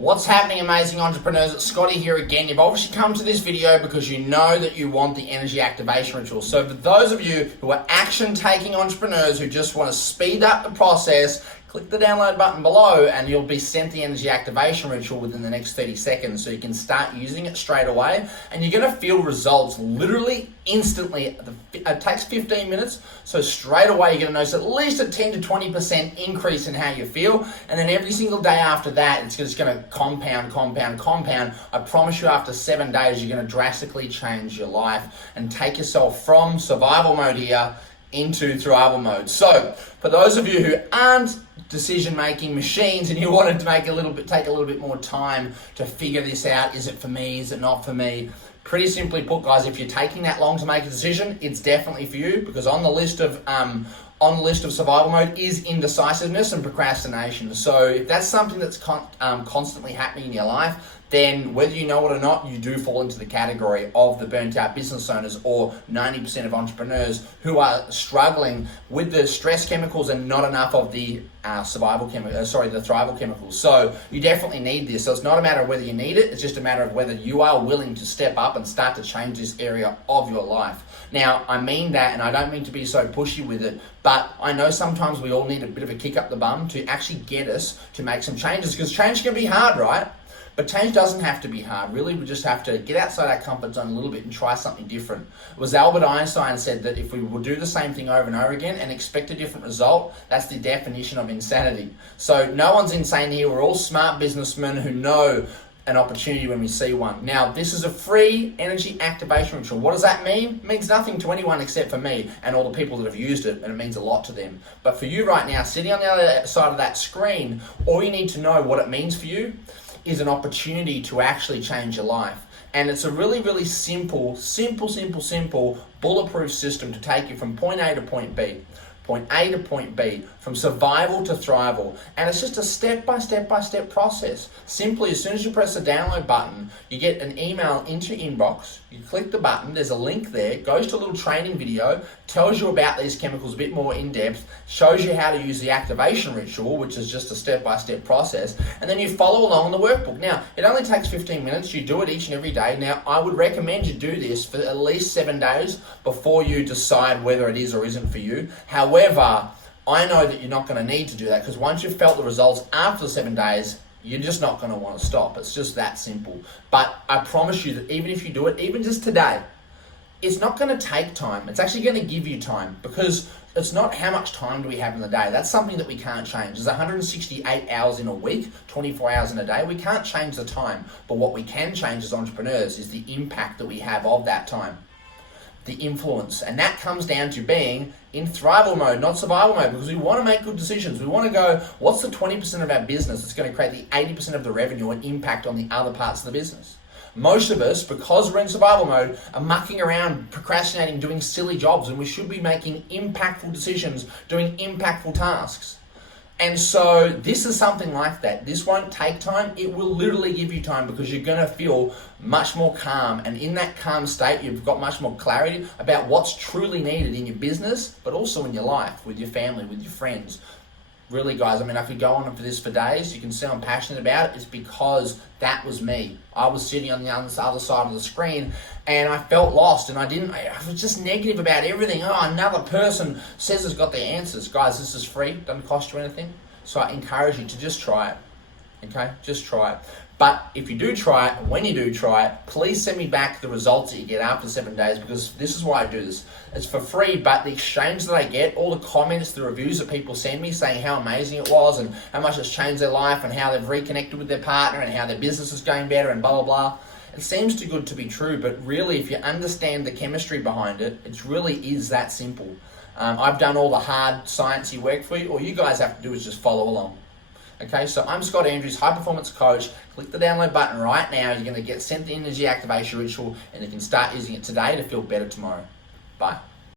What's happening, amazing entrepreneurs? It's Scotty here again. You've obviously come to this video because you know that you want the energy activation ritual. So for those of you who are action-taking entrepreneurs who just want to speed up the process, click the download button below and you'll be sent the energy activation ritual within the next 30 seconds so you can start using it straight away and you're going to feel results literally instantly. It takes 15 minutes, so straight away you're going to notice at least a 10 to 20% increase in how you feel, and then every single day after that it's just going to compound. I promise you after 7 days you're going to drastically change your life and take yourself from survival mode here into thrival mode. So for those of you who aren't decision-making machines and you want to take a little bit more time to figure this out, is it for me, is it not for me? Pretty simply put, guys, if you're taking that long to make a decision, it's definitely for you, because on the list of survival mode is indecisiveness and procrastination. So if that's something that's constantly happening in your life, then whether you know it or not, you do fall into the category of the burnt out business owners, or 90% of entrepreneurs who are struggling with the stress chemicals and not enough of the the thrival chemicals. So you definitely need this. So it's not a matter of whether you need it, it's just a matter of whether you are willing to step up and start to change this area of your life. Now, I mean that, and I don't mean to be so pushy with it, but I know sometimes we all need a bit of a kick up the bum to actually get us to make some changes, because change can be hard, right? But change doesn't have to be hard. Really, we just have to get outside our comfort zone a little bit and try something different. It was Albert Einstein said that if we will do the same thing over and over again and expect a different result, that's the definition of insanity. So no one's insane here. We're all smart businessmen who know an opportunity when we see one. Now, this is a free energy activation ritual. What does that mean? It means nothing to anyone except for me and all the people that have used it, and it means a lot to them. But for you right now, sitting on the other side of that screen, all you need to know what it means for you is an opportunity to actually change your life. And it's a really, really simple, bulletproof system to take you from point A to point B. Point A to point B, from survival to thrival. And it's just a step-by-step process. Simply, as soon as you press the download button, you get an email into your inbox. You click the button, there's a link there, goes to a little training video, tells you about these chemicals a bit more in depth, shows you how to use the activation ritual, which is just a step-by-step process, and then you follow along on the workbook. Now, it only takes 15 minutes. You do it each and every day. Now, I would recommend you do this for at least 7 days before you decide whether it is or isn't for you. However, I know that you're not going to need to do that, because once you've felt the results after the 7 days, you're just not going to want to stop. It's just that simple. But I promise you that even if you do it, even just today, it's not going to take time. It's actually going to give you time, because it's not how much time do we have in the day. That's something that we can't change. There's 168 hours in a week, 24 hours in a day. We can't change the time. But what we can change as entrepreneurs is the impact that we have of that time. The influence, and that comes down to being in thrival mode, not survival mode, because we want to make good decisions. We want to go, what's the 20% of our business that's going to create the 80% of the revenue and impact on the other parts of the business? Most of us, because we're in survival mode, are mucking around, procrastinating, doing silly jobs, and we should be making impactful decisions, doing impactful tasks. And so this is something like that. This won't take time. It will literally give you time, because you're going to feel much more calm. And in that calm state, you've got much more clarity about what's truly needed in your business, but also in your life, with your family, with your friends. Really, guys, I mean, I could go on for this for days. You can see I'm passionate about it. It's because that was me. I was sitting on the other side of the screen and I felt lost, and I was just negative about everything. Oh, another person says has got the answers. Guys, this is free. Doesn't cost you anything. So I encourage you to just try it. Okay? Just try it. But if you do try it, when you do try it, please send me back the results that you get after 7 days, because this is why I do this. It's for free, but the exchange that I get, all the comments, the reviews that people send me saying how amazing it was and how much it's changed their life and how they've reconnected with their partner and how their business is going better and blah, blah, blah. It seems too good to be true, but really, if you understand the chemistry behind it, it really is that simple. I've done all the hard sciencey work for you. All you guys have to do is just follow along. Okay, so I'm Scott Andrews, high performance coach. Click the download button right now. You're going to get sent the energy activation ritual, and you can start using it today to feel better tomorrow. Bye.